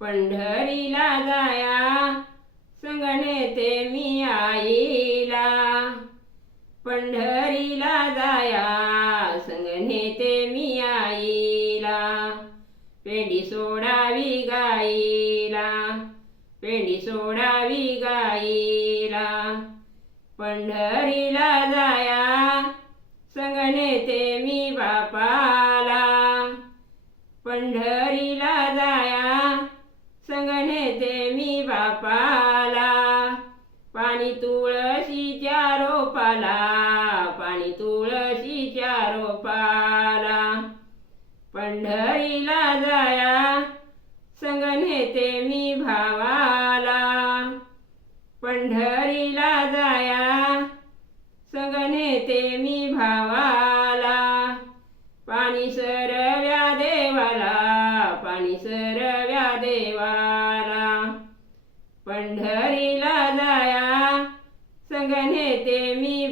पंढरीला जाया संगणे ते मी आईला. पंढरीला जाया संगणे ते मी आईला. पेंडी सोडावी गाईला पेंडी सोडावी गाईला. पंढरीला जाया संगणे ते मी रोपाला पाणी तुळशीच्या रोपाला. पंढरीला जाया संगणे ते मी भावाला. पंढरीला जाया संगणे ते मी भावाला. पाणी सरव्या देवाला पाणी सरव्या देवाला. पंढरी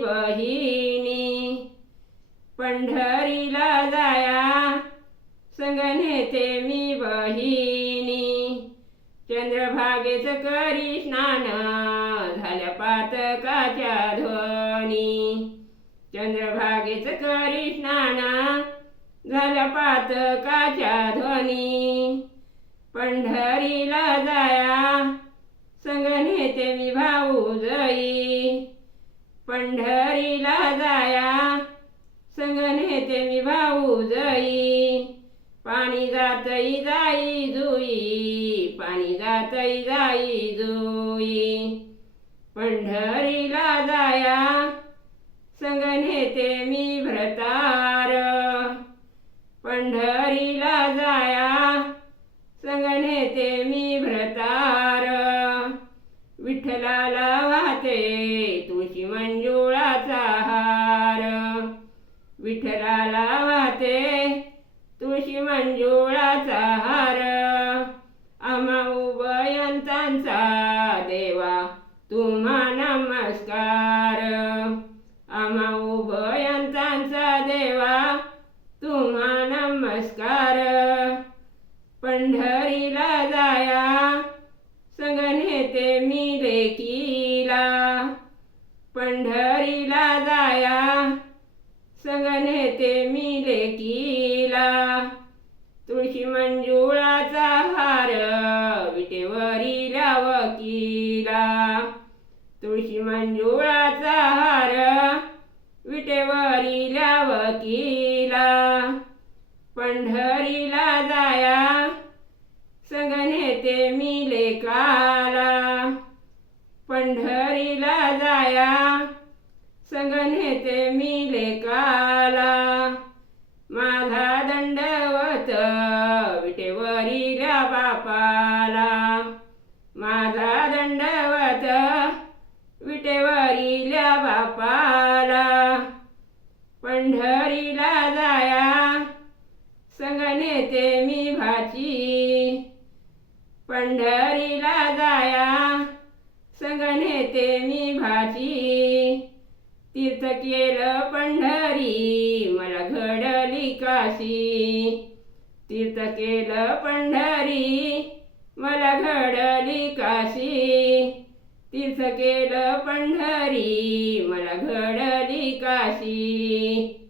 बहिणी पंढरीला जाया. संगणे ते मी बहिणी. चंद्रभागेच करी स्नान झाल्या पातकाच्या ध्वनी. चंद्रभागेच करी स्नान झाल्या पातकाच्या ध्वनी. पंढर पंढरीला जाया. संगणे मी भाऊ जाई. पाणी जातई जाई जुई. पाणी जातई जाई जुई. पंढरीला जाया. संगणे ते मी मंजुळाचा हार. आम्हा उभयंतांचा देवा तुम्हा नमस्कार. आम्हा उभयंतांचा देवा तुम्हा नमस्कार. पंढरीला जाया संगणे ते मी लेकीला पंढरीला तुळशी मंजुळाचा हार विटेवरीला वकीला तुळशी मंजुळाचा हार विटेवरीला वकीला पंढरीला जाया संगणे ते मी लेकाला पंढरीला जाया संगणे ते मी लेकाला विटेवरीला बापाला. माझा दंडवत विटेवरीला बापाला. पंढरीला जाया संगणे ते मी भाची. पंढरीला जाया संगणे ते मी भाची. तीर्थ केलं पंढरी मला घडली काशी. तीर्थ केलं पंढरी मला घडली काशी. तीर्थ केलं पंढरी मला घडली काशी.